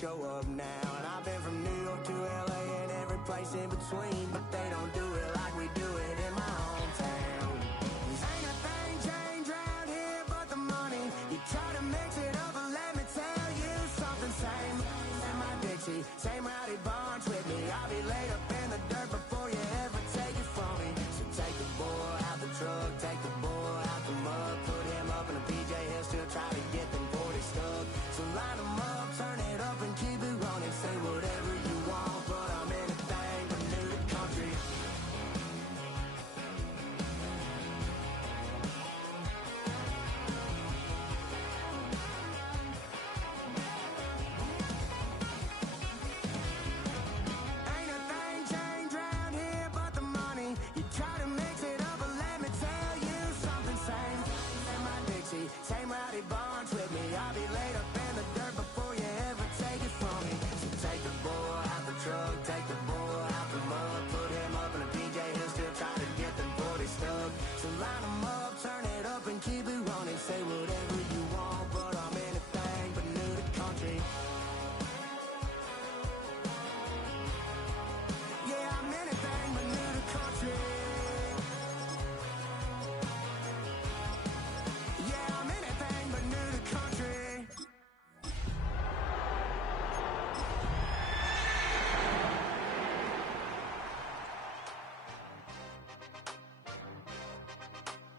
show up now. And I've been from New York to LA and every place in between, but they don't do it like we do it in my hometown. Ain't a thing changed around here but the money. You try to mix it up, but let me tell you something. Same in my Dixie, same rowdy bunch with me. I'll be laid up in the dirt before you ever take it from me. So take the boy out the truck, take the boy out the mud, put him up in a PJ, he'll still try to get them 40 stuck. So line them up, turn it up and keep it running. Say whatever you want, but I'm anything but new to country. Ain't a thing changed around here but the money. You try to mix it up, but let me tell you something. Same in my Dixie, same rowdy bunch with me. I'll be laid up in the dirt before you ever take it from me. So take the boy out the truck, take the boy out the mud, put him up in a PJ, he'll still try to get them 40 stuck. So line them up, turn it up and keep it running. Say whatever you want, but I'm anything but new to country. Yeah, I'm anything but new to country. Yeah, I'm anything but new to country.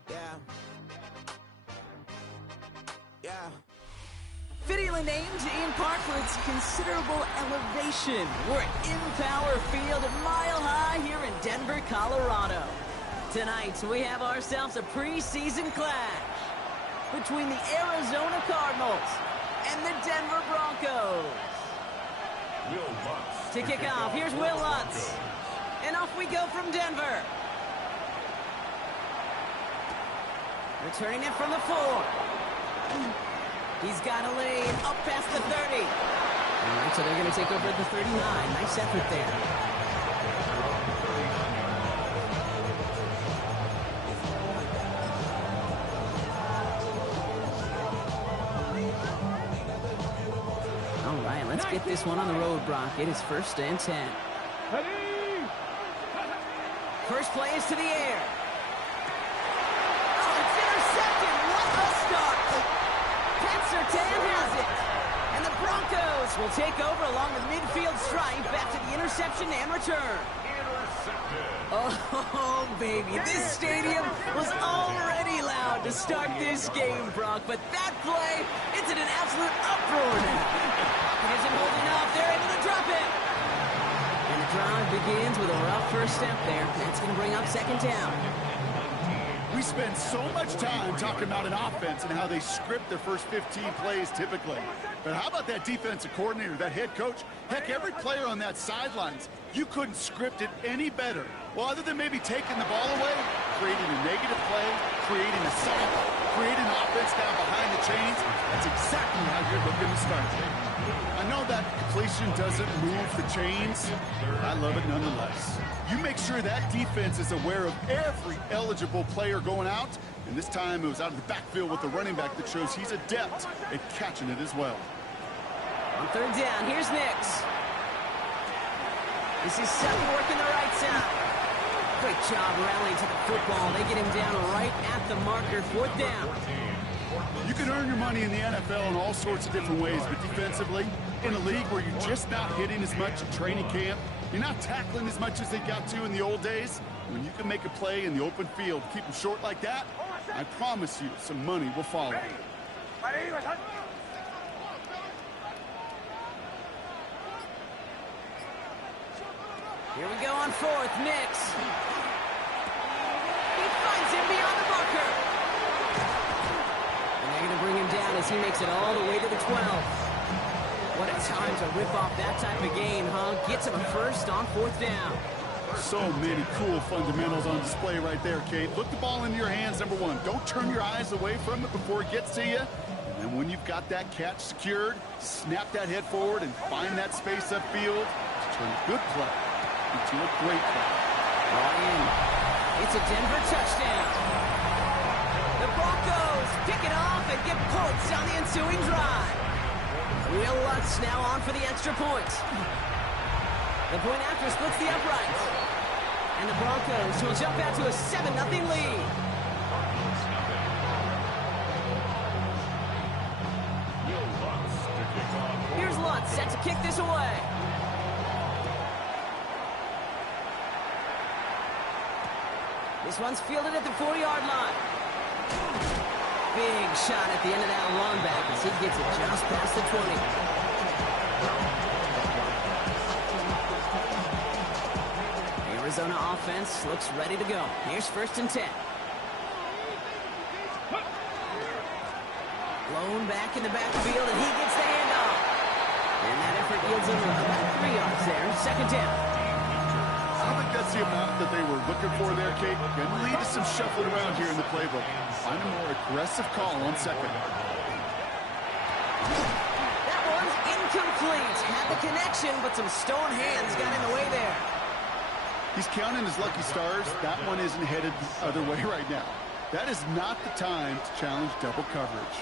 Yeah. Yeah. Fittingly named Ian Park for its considerable elevation. We're at Empower Field, Mile High here in Denver, Colorado. Tonight, we have ourselves a preseason clash between the Arizona Cardinals and the Denver Broncos. Will Lutz To kick off, here's Will Lutz. And off we go from Denver. Returning it from the 4. He's got a lead up past the 30. All right, so they're going to take over at the 39. Nice effort there. All right, let's get this one on the road, Brock. It is 1st and 10. First play is to the air. Oh, it's intercepted. What a start. Pat Surtain has it. And the Broncos will take over along the midfield stripe after the interception and return. Oh, baby, this stadium was already loud to start this game, Brock, but that play, it's in an absolute uproar now. It isn't holding off. They're able to drop it. And the drive begins with a rough first step there. That's going to bring up 2nd down. We spend so much time talking about an offense and how they script their first 15 plays typically. But how about that defensive coordinator, that head coach? Heck, every player on that sidelines, you couldn't script it any better. Well, other than maybe taking the ball away, creating a negative play, creating a sack, creating an offense down behind the chains, that's exactly how you're looking to start. I know that completion doesn't move the chains, but I love it nonetheless. You make sure that defense is aware of every eligible player going out, and this time it was out of the backfield with the running back that shows he's adept at catching it as well. On 3rd down, here's Nix. This is Sutton working the right side. Great job rallying to the football. They get him down right at the marker. 4th down. You can earn your money in the NFL in all sorts of different ways, but defensively, in a league where you're just not hitting as much at training camp, you're not tackling as much as they got to in the old days, when you can make a play in the open field, keep them short like that, I promise you some money will follow. Here we go on 4th, Nix. He finds him beyond the marker. And they're going to bring him down as he makes it all the way to the 12. What a time to rip off that type of gain, huh? Gets him a first on 4th down. So many cool fundamentals on display right there, Kate. Look the ball into your hands, number one. Don't turn your eyes away from it before it gets to you. And then when you've got that catch secured, snap that head forward and find that space upfield to turn a good play into a great play. Ball in. It's a Denver touchdown. The Broncos pick it off and get points on the ensuing drive. Will Lutz now on for the extra point. The point after splits the uprights. And the Broncos will jump out to a 7-0 lead. Here's Lutz set to kick this away. This one's fielded at the 40-yard line. Big shot at the end of that long back as he gets it just past the 20. Arizona offense looks ready to go. Here's 1st and 10. Blown back in the backfield, and he gets the handoff. And that effort yields him about 3 yards there. 2nd down. I don't think that's the amount that they were looking for there, Kate. Can lead to some shuffling around here in the playbook. Find a more aggressive call on 2nd. That one's incomplete. Had the connection, but some stone hands got in the way there. He's counting his lucky stars. That one isn't headed the other way right now. That is not the time to challenge double coverage.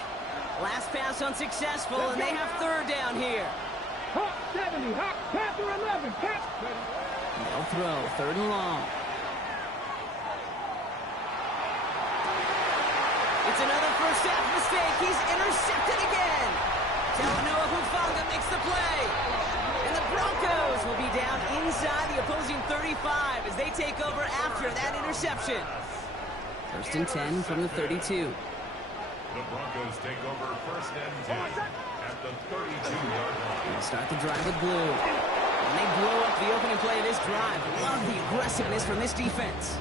Last pass unsuccessful, and they have 3rd down here. Hawk 70, Hawk Panther 11, Panther. No throw, 3rd and long. It's another first half mistake. He's intercepted again. Talanoa Hufanga makes the play. And the Broncos will be down inside the opposing 35 as they take over after that interception. 1st and 10 from the 32. The Broncos take over 1st and 10 at the 32-yard line. They'll start the drive with blue. And they blow up the opening play of this drive. Love the aggressiveness from this defense.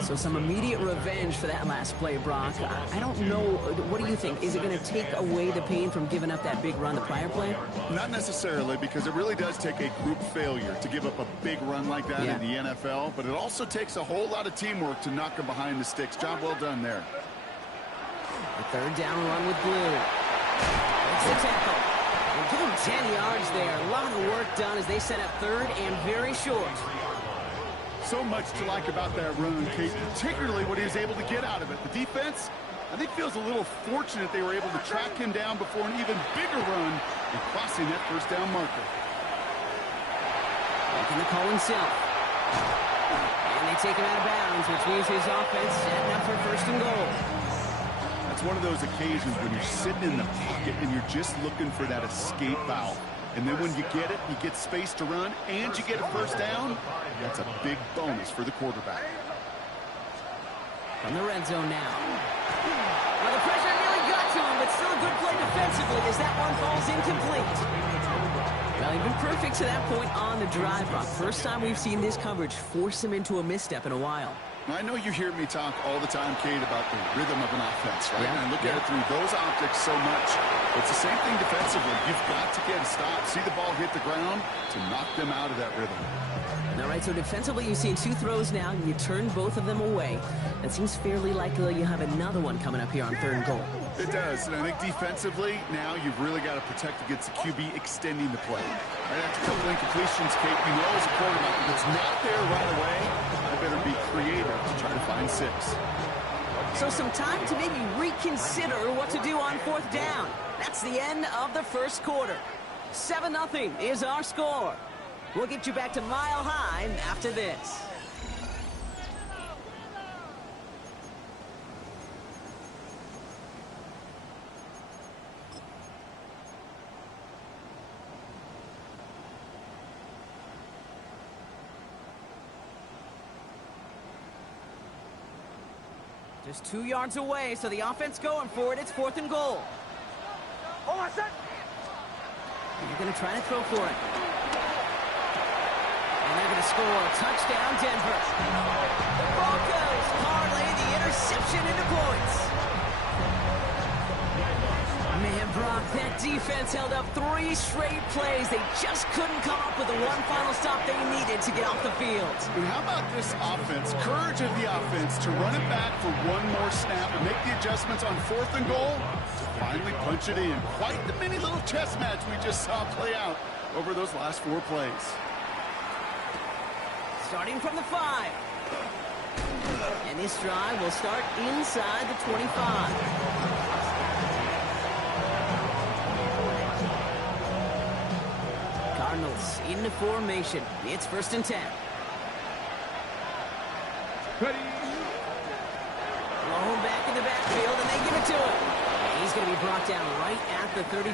So some immediate revenge for that last play, Brock. I don't know. What do you think? Is it going to take away the pain from giving up that big run the prior play? Not necessarily, because it really does take a group failure to give up a big run like that in the NFL. But it also takes a whole lot of teamwork to knock them behind the sticks. Job well done there. The 3rd down run with blue. It's the tackle. And give him 10 yards there. A lot of work done as they set up 3rd and very short. So much to like about that run, Kate, particularly what he was able to get out of it. The defense, I think, feels a little fortunate they were able to track him down before an even bigger run and crossing that 1st down marker. Making the call himself. And they take him out of bounds, which means his offense setting up for 1st and goal. That's one of those occasions when you're sitting in the pocket and you're just looking for that escape valve. And then when you get it, you get space to run, and you get a 1st down, that's a big bonus for the quarterback. From the red zone now. Well, the pressure nearly got to him, but still a good play defensively as that one falls incomplete. Well, he's been perfect to that point on the drive, Brock. First time we've seen this coverage force him into a misstep in a while. I know you hear me talk all the time, Kate, about the rhythm of an offense, right? Yeah, And I look at it through those optics so much. It's the same thing defensively. You've got to get a stop, see the ball hit the ground to knock them out of that rhythm. All right, so defensively you've seen 2 throws now, and you turn both of them away. That seems fairly likely you have another one coming up here on 3rd and goal. It does, and I think defensively, now you've really got to protect against the QB extending the play. Right after a couple incompletions, Kate, you know as a quarterback, if it's not there right away, I better be creative to try to find 6. So some time to maybe reconsider what to do on 4th down. That's the end of the 1st quarter. 7-0 is our score. We'll get you back to Mile High after this. Just 2 yards away, so the offense going for it. It's 4th and goal. They're going to try to throw for it. And they're going to score. Touchdown, Denver. The Broncos parlay the interception into points. Man, Brock, that defense held up 3 straight plays. They just couldn't come up with the one final stop they needed to get off the field. And how about this offense? Courage of the offense to run it back for one more snap and make the adjustments on 4th and goal to finally punch it in. Quite the mini little chess match we just saw play out over those last 4 plays. Starting from the 5. And this drive will start inside the 25. into formation. It's 1st and 10. Ready. Blown back in the backfield, and they give it to him. He's going to be brought down right at the 35.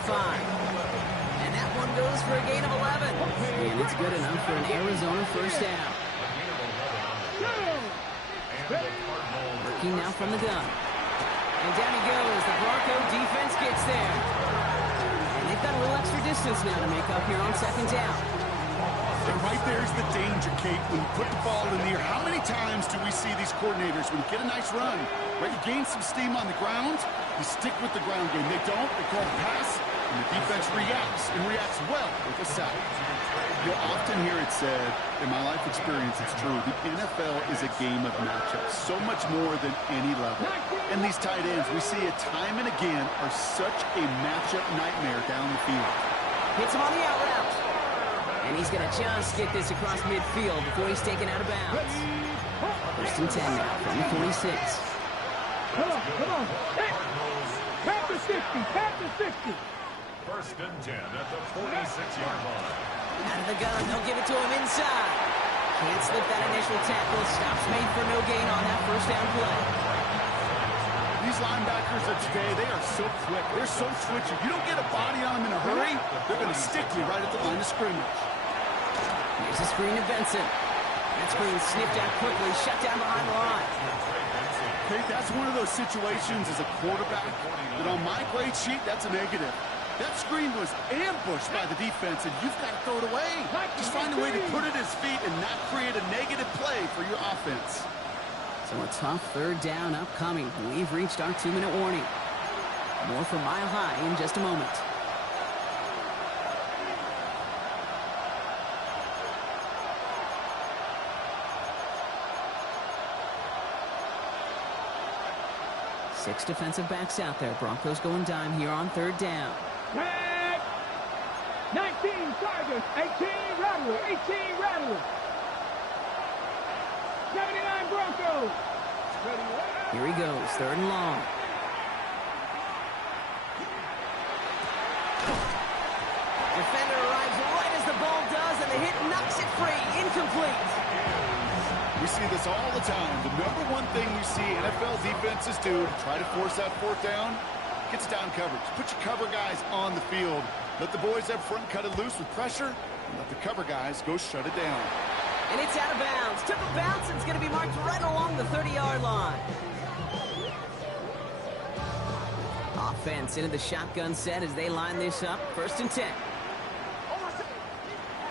And that one goes for a gain of 11. And it's good enough for an Arizona first down. Working now from the gun. And down he goes. The Bronco defense gets there. And they've got a little extra distance now to make up here on 2nd down. And right there's the danger, Kate, when you put the ball in the air. How many times do we see these coordinators, when you get a nice run, right, you gain some steam on the ground, you stick with the ground game. They don't, they call the pass, and the defense reacts, and reacts well with a sack. You'll often hear it said, in my life experience, it's true, the NFL is a game of matchups, so much more than any level. And these tight ends, we see it time and again, are such a matchup nightmare down the field. Hits him on the out route. And he's going to just get this across midfield before he's taken out of bounds. 1st and 10 now from the 46. Come on. Tap the 60. 1st and 10 at the 46-yard line. Out of the gun, they'll give it to him inside. Can't slip that initial tackle. Stops made for no gain on that 1st down play. These linebackers of today, they are so quick. They're so twitchy. You don't get a body on them in a hurry, they're going to stick you right at the line of scrimmage. Here's a screen to Benson. That screen snipped out quickly, shut down behind the line. Kate, that's one of those situations as a quarterback that on my grade sheet, that's a negative. That screen was ambushed by the defense, and you've got to throw it away. Just find a way to put it at his feet and not create a negative play for your offense. So a tough 3rd down upcoming. We've reached our 2-minute warning. More from Mile High in just a moment. Six defensive backs out there. Broncos going dime here on 3rd down. Tag. 19 Chargers. 18 Rattler. 79 Broncos. Here he goes. 3rd and long. Defender arrives right as the ball does, and the hit knocks it free. Incomplete. We see this all the time. The number one thing we see NFL defenses do to try to force that 4th down, gets down coverage. Put your cover guys on the field. Let the boys up front cut it loose with pressure, and let the cover guys go shut it down. And it's out of bounds. Took a bounce, and it's going to be marked right along the 30-yard line. Offense into the shotgun set as they line this up. 1st and 10.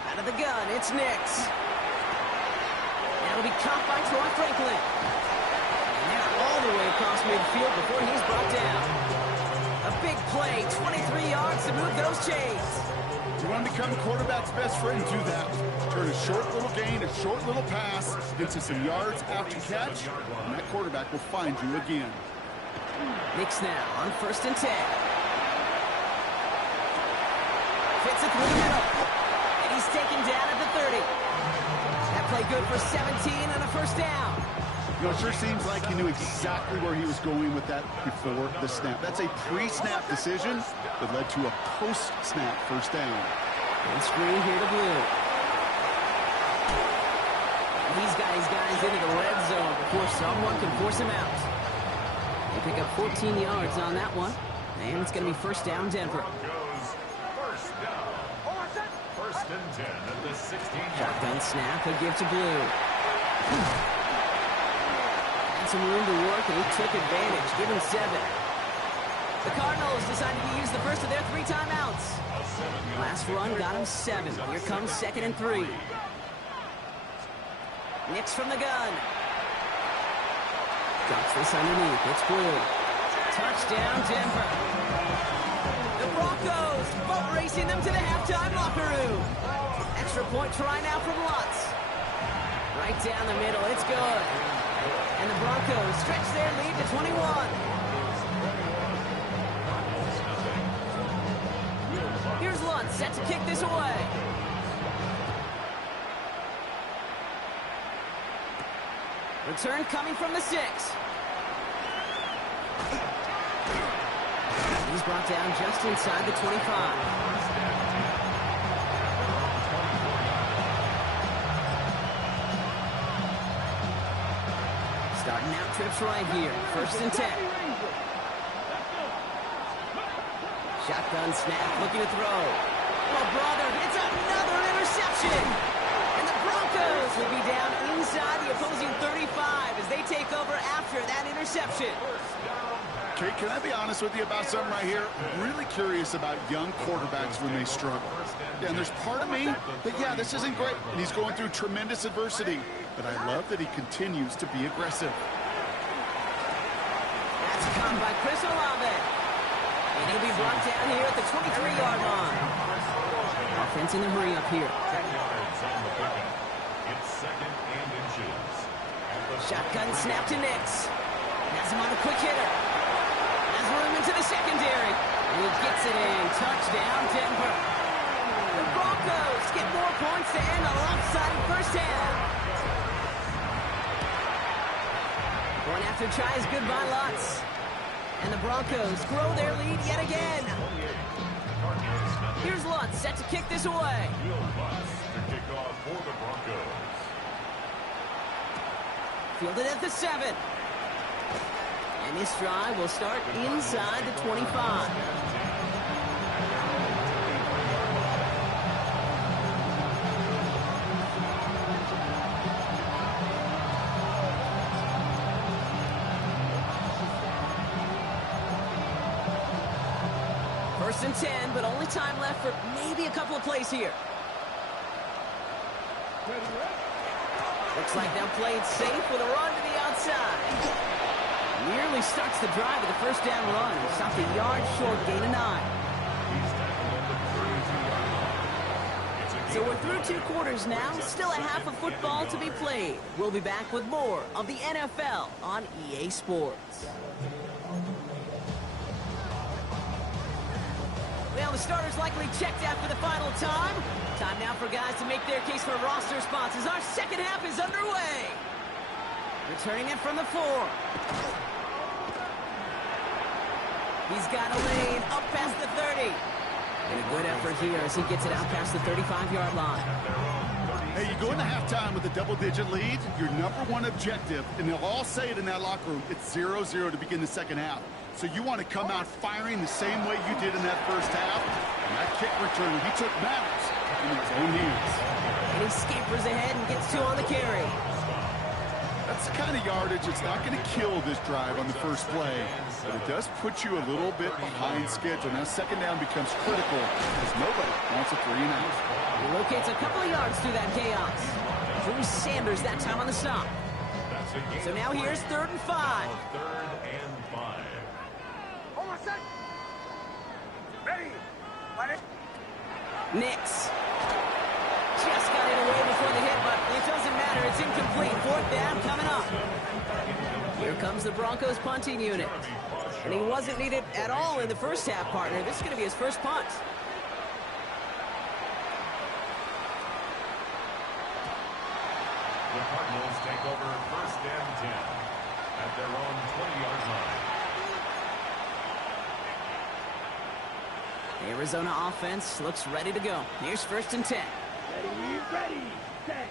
Out of the gun, it's Nix. That'll be caught by Troy Franklin. And they're all the way across midfield before he's brought down. A big play, 23 yards to move those chains. You want to become the quarterback's best friend, do that. Turn a short little gain, a short little pass into some yards after catch, and that quarterback will find you again. Nix now on 1st and 10. Fits it through the middle. And he's taken down at the 30. That play good for 17 and a 1st down. You know, it sure seems like he knew exactly where he was going with that before the snap. That's a pre-snap decision that led to a post-snap 1st down. And screen here to Blue. He's got his guys into the red zone before someone can force him out. They pick up 14 yards on that one. And it's going to be 1st down Denver. Broncos 1st down. 1st and 10 at the 16-yard Shotgun snap, he'll give to Blue. Had some room to work, and he took advantage. Give him 7. The Cardinals decided to use the first of their 3 timeouts. Last run got him 7. Here comes 2nd and 3. Nix from the gun. Drops this underneath. It's Blue. Touchdown, Denver. The Broncos boat racing them to the halftime locker room. Extra point try now from Lutz. Right down the middle. It's good. And the Broncos stretch their lead to 21. Here's Lutz set to kick this away. Return coming from the 6. He's brought down just inside the 25. trips right here. 1st and 10. Shotgun snap, looking to throw. Oh, brother, it's another interception. And the Broncos will be down inside the opposing 35 as they take over after that interception. Okay, can I be honest with you about something right here? Really curious about young quarterbacks when they struggle. And there's part of me that, yeah, this isn't great, and he's going through tremendous adversity. But I love that he continues to be aggressive. That's caught by Chris Olave. And he'll be brought down here at the 23-yard line. Offense in the hurry up here. 10 yards on the pickup. It's 2nd and inches. Shotgun snap to Nix. Has him on a quick hitter. Has room into the secondary. And he gets it in. Touchdown, Denver. The Broncos get more points to end a lopsided first half. Going after tries good by Lutz. And the Broncos grow their lead yet again. Here's Lutz set to kick this away. Will Lutz to kick off for the Broncos. Fielded at the 7. And this drive will start inside the 25. First and 10, but only time left for maybe a couple of plays here. Looks like they'll play it safe with a run to the outside. Nearly starts the drive with a first down run. Stopped a yard short, gain of 9. So we're through 2 quarters now. Still a half of football to be played. We'll be back with more of the NFL on EA Sports. Well, the starters likely checked after the final time. Time now for guys to make their case for roster spots as our second half is underway. Returning it from the 4. He's got a lane up past the 30. And a good effort here as he gets it out past the 35-yard line. Hey, you go into halftime with a double-digit lead, your #1 objective, and they'll all say it in that locker room, it's 0-0 to begin the second half. So you want to come out firing the same way you did in that first half. And that kick return he took matters in his own hands. And he scampers ahead and gets 2 on the carry. That's the kind of yardage that's not going to kill this drive on the first play, but it does put you a little bit behind schedule. Now second down becomes critical because nobody wants a 3 and out. He locates a couple of yards through that chaos. Drew Sanders that time on the stop. So now here's 3rd and 5. 3rd and 5. Nix. Just got it away before the hit, but it doesn't matter. It's incomplete. 4th down coming up. Here comes the Broncos punting unit. And he wasn't needed at all in the first half, partner. This is going to be his first punt. The Cardinals take over 1st and 10 at their own 20-yard line. The Arizona offense looks ready to go. Here's 1st and 10. Ready, set.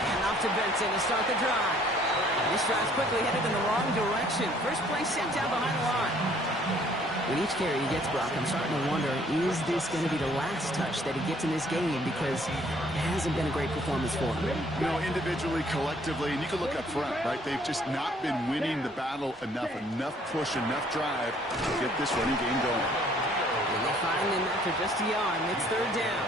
And off to Benson to start the drive. This drive's quickly headed in the wrong direction. First play set down behind the line. With each carry he gets, Brock, I'm starting to wonder, is this going to be the last touch that he gets in this game? Because it hasn't been a great performance for him. You know, individually, collectively, and you can look up front, right? They've just not been winning the battle enough push, enough drive to get this running game going. And they find him after just a yard. It's 3rd down.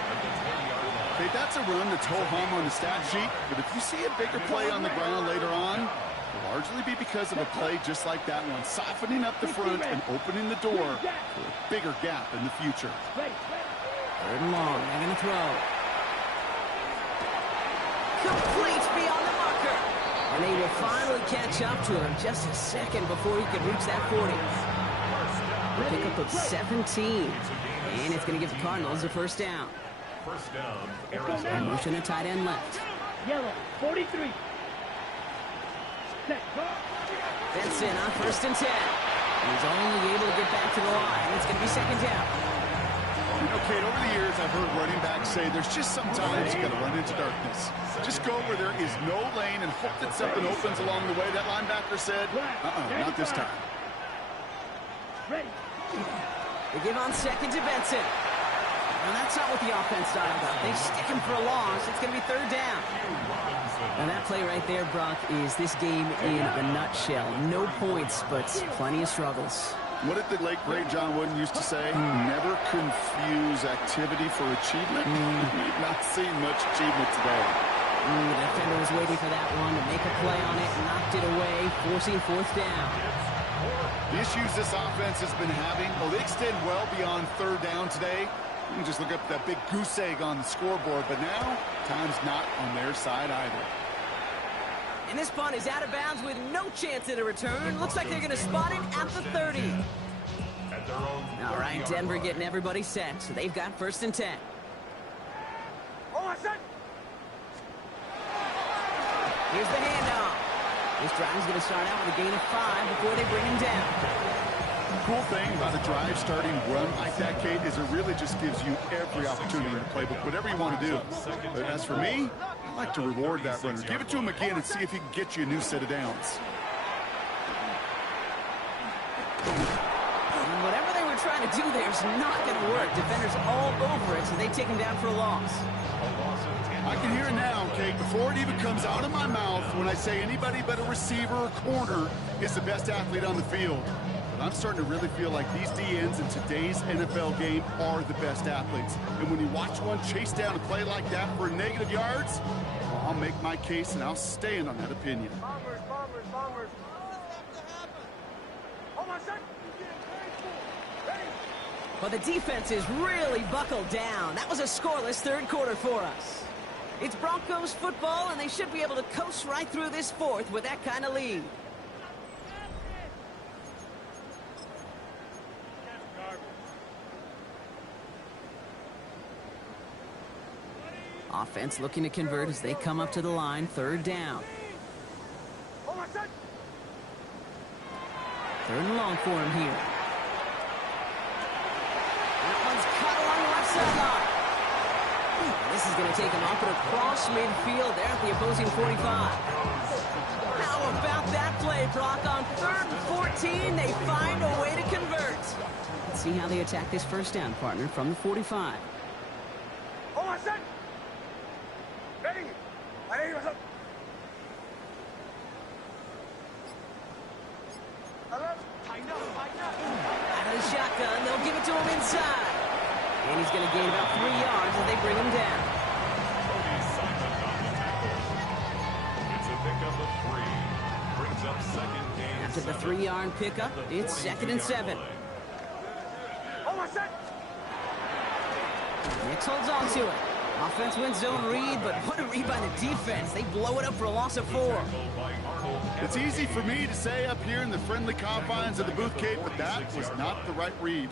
Okay, that's a run that's ho-hum on the stat sheet, but if you see a bigger play on the ground later on, it'll largely be because of a play just like that one, softening up the front and opening the door for a bigger gap in the future. 3rd and long. They're going to throw. Complete beyond the marker. And they will finally catch up to him just a second before he could reach that 40. A pickup of 17. And it's going to give the Cardinals a first down. First down, Arizona. Motion a tight end left. Yellow, 43. Set. Benson on 1st and 10. He's only able to get back to the line. It's going to be 2nd down. You know, Kate, over the years, I've heard running backs say there's just sometimes you got to run into darkness. Just go where there is no lane and hope that something opens along the way. That linebacker said, not this time. They give on second to Benson. And that's not what the offense thought about. They stick him for a loss. It's going to be third down. And that play right there, Brock, is this game in a nutshell. No points, but plenty of struggles. What did the late, great John Wooden used to say? Never confuse activity for achievement. We've not seen much achievement today. The defender was waiting for that one to make a play on it, knocked it away, forcing fourth down. The issues this offense has been having, well, they extend well beyond third down today. You can just look up that big goose egg on the scoreboard, but now time's not on their side either. And this punt is out of bounds with no chance at a return. Looks like they're going to spot it at the 30. All right, Denver getting everybody set, so they've got first and 10. Here's the handoff. This drive is going to start out with a gain of 5 before they bring him down. The cool thing about a drive starting run like that, Kate, is it really just gives you every opportunity in the playbook, whatever you want to do. But as for me, I like to reward that runner. Give it to him again and see if he can get you a new set of downs. And whatever they were trying to do there is not going to work. Defenders all over it, so they take him down for a loss. I can hear it now, Kate, before it even comes out of my mouth when I say anybody but a receiver or corner is the best athlete on the field. But I'm starting to really feel like these DNs in today's NFL game are the best athletes. And when you watch one chase down a play like that for negative yards, well, I'll make my case and I'll stand on that opinion. But the defense is really buckled down. That was a scoreless third quarter for us. It's Broncos football, and they should be able to coast right through this fourth with that kind of lead. Offense looking to convert as they come up to the line, third down. Third and long for him here. That one's cut along the left sideline. This is going to take him off and across midfield there at the opposing 45. How about that play, Brock? On third and 14, they find a way to convert. Let's see how they attack this first down, partner, from the 45. Out of the shotgun, they'll give it to him inside. And he's going to gain about 3 yards as they bring him down. It's a pickup of 3. Brings up second gain. After the 3-yard pickup, it's second and 7. Nix holds on to it. Offense wins zone read, but what a read by the defense. They blow it up for a loss of 4. It's easy for me to say up here in the friendly confines of the booth, Kate, but that was not the right read.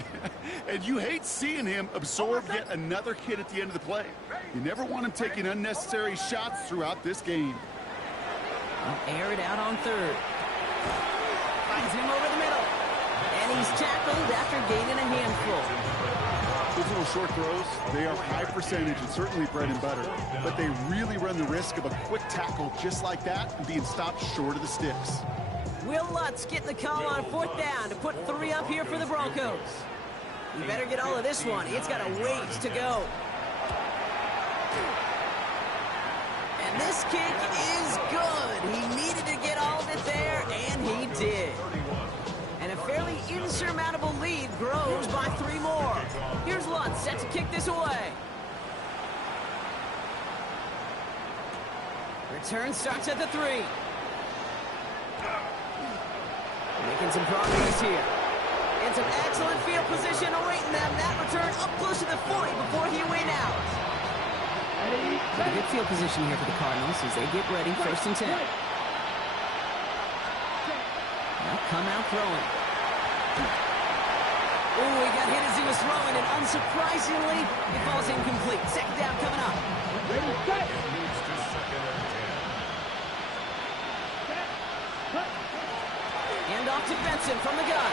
And you hate seeing him absorb yet another hit at the end of the play. You never want him taking unnecessary shots throughout this game. They'll air it out on third. Finds him over the middle. And he's tackled after gaining a handful. Those little short throws, they are high percentage and certainly bread and butter. But they really run the risk of a quick tackle just like that and being stopped short of the sticks. Will Lutz getting the call on fourth down to put 3 up here for the Broncos. You better get all of this one. It's got a ways to go. And this kick is good. He needed to get all of it there, and he did. And a fairly insurmountable lead grows by 3 more. Here's Lutz set to kick this away. Return starts at the 3. Making some progress here. And some excellent field position awaiting them. That return up close to the 40 before he went out. Pretty good field position here for the Cardinals as they get ready, first and 10. Now come out throwing. Oh, he got hit as he was throwing, and unsurprisingly, it falls incomplete. Second down coming up. Hand off to Benson from the gun.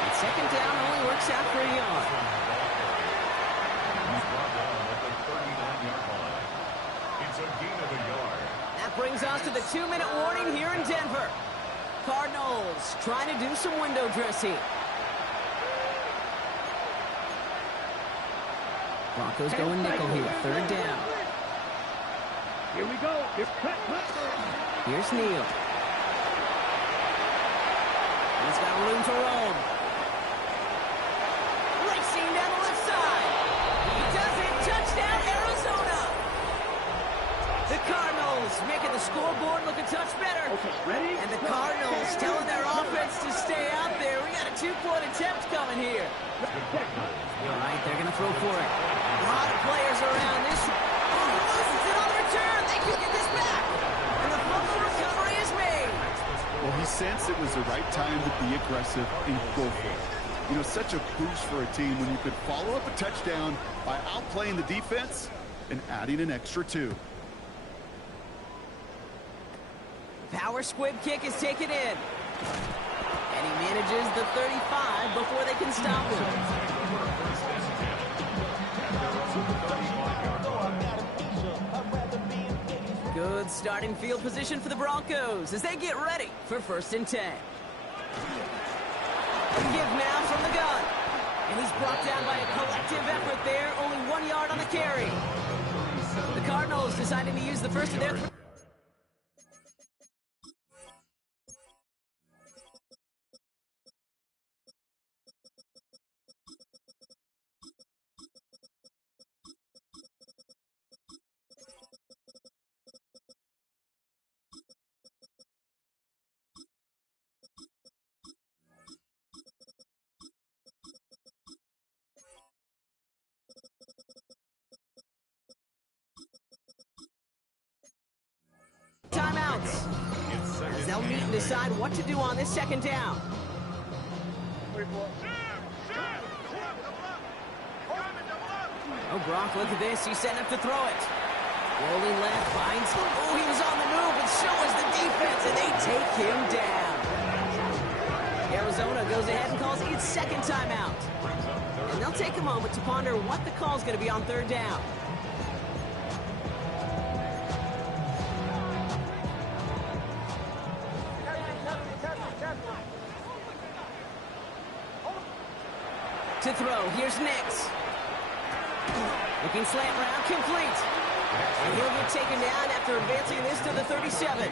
And second down only works out for a yard. That brings us to the 2-minute warning here in Denver. Cardinals trying to do some window dressing. Broncos going nickel here, third down. Here we go. Here's Neal. He's got room to roam. Racing down the left side. He does it. Touchdown, Arizona. The Cardinals making the scoreboard look a touch better. Okay, ready? And the Cardinals telling their offense to stay out there. We got a 2-point attempt coming here. All right, they're going to throw for it. A lot of players around this. Oh, loses it on the return. They can get this back. And the fumble recovery is made. Well, he sensed it was the right time to be aggressive and go for it. You know, such a boost for a team when you could follow up a touchdown by outplaying the defense and adding an extra 2. Power squib kick is taken in. And he manages the 35 before they can stop him. Good starting field position for the Broncos as they get ready for 1st and 10. Give now from the gun. And he's brought down by a collective effort there. Only 1 yard on the carry. The Cardinals deciding to use the first of their... timeouts. As they'll meet and decide what to do on this 2nd down. Oh, Gronk, look at this. He's setting up to throw it. Rolling left, finds... Oh, he was on the move, and so is the defense, and they take him down. Arizona goes ahead and calls its 2nd timeout. And they'll take a moment to ponder what the call is going to be on 3rd down. To throw, here's Nix. Looking slant route, complete. And he'll get taken down after advancing this to the 37.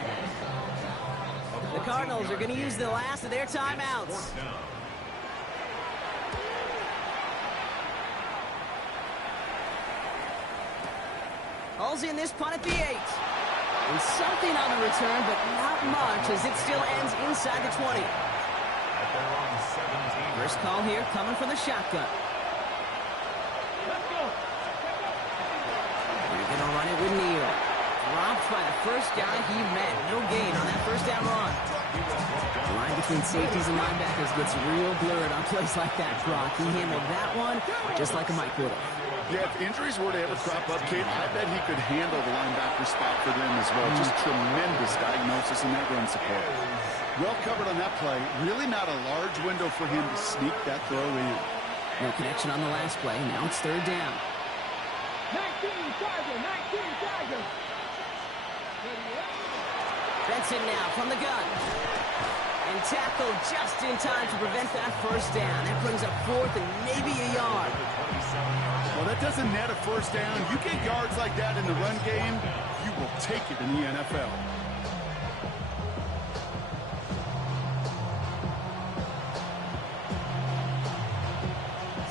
The Cardinals are going to use the last of their timeouts. Hauls in this punt at the 8. And something on the return, but not much as it still ends inside the 20. First call here coming from the shotgun. They're going to run it with Neal. Dropped by the first guy he met. No gain on that 1st down run. The line between safeties and linebackers gets real blurred on plays like that, Brock. He handled that one just like a Mike would have. Yeah, if injuries were to ever crop up, Kate, I bet he could handle the linebacker spot for them as well. Just tremendous diagnosis in that run support. Well covered on that play. Really not a large window for him to sneak that throw in. No connection on the last play. Now it's 3rd down. 19 Chargers. Benson now from the gun. And tackled just in time to prevent that 1st down. That brings up 4th and maybe a yard. Well, that doesn't net a 1st down. You get yards like that in the run game, you will take it in the NFL.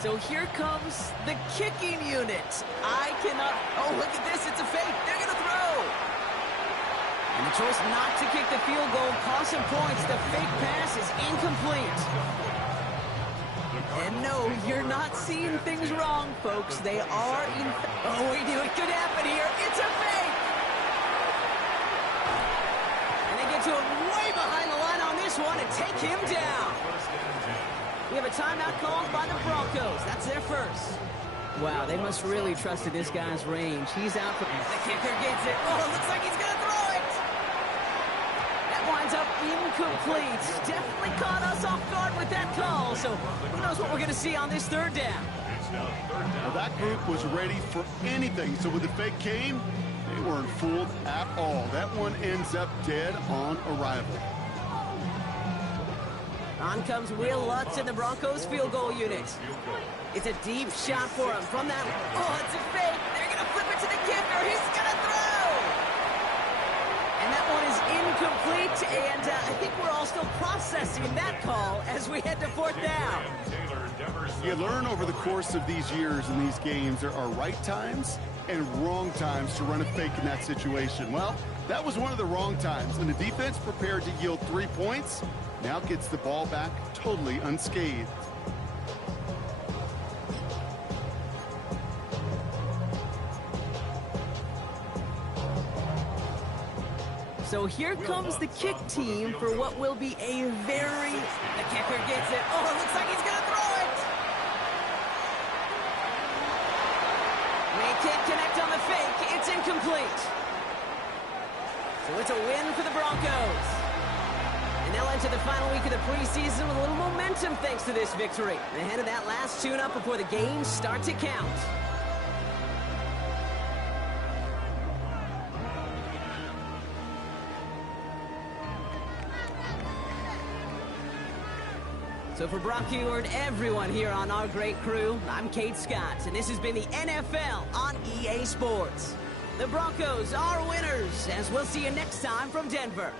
So here comes the kicking unit. I cannot... Oh, look at this. It's a fake. They're going to throw. And the choice not to kick the field goal costs some points. The fake pass is incomplete. And no, you're not seeing things wrong, folks. They are in... Oh, we knew it could happen here. It's a fake. And they get to him way behind the line on this one and take him down. We have a timeout called by the Broncos. That's their first. Wow, they must really trusted this guy's range. He's out for... The kicker gets it. Oh, it looks like he's going to throw it. That winds up incomplete. Definitely caught us off guard with that call. So who knows what we're going to see on this 3rd down. Well, that group was ready for anything. So when the fake came, They weren't fooled at all. That one ends up dead on arrival. On comes Will Lutz in the Broncos field goal unit. It's a deep shot for him from that. Oh, it's a fake. They're going to flip it to the kicker. He's going to throw. And that one is incomplete. And I think we're all still processing that call as we head to fourth down. You learn over the course of these years in these games there are right times and wrong times to run a fake in that situation. Well, that was one of the wrong times, and the defense prepared to yield 3 points. Now gets the ball back totally unscathed. So here comes the kick team for what will be a very... The kicker gets it. Oh, it looks like he's going to throw it. They can't connect on the fake. It's incomplete. So it's a win for the Broncos. And they'll enter the final week of the preseason with a little momentum thanks to this victory. Ahead of that last tune-up before the games start to count. So for Brock Huard, everyone here on our great crew, I'm Kate Scott, and this has been the NFL on EA Sports. The Broncos are winners, as we'll see you next time from Denver.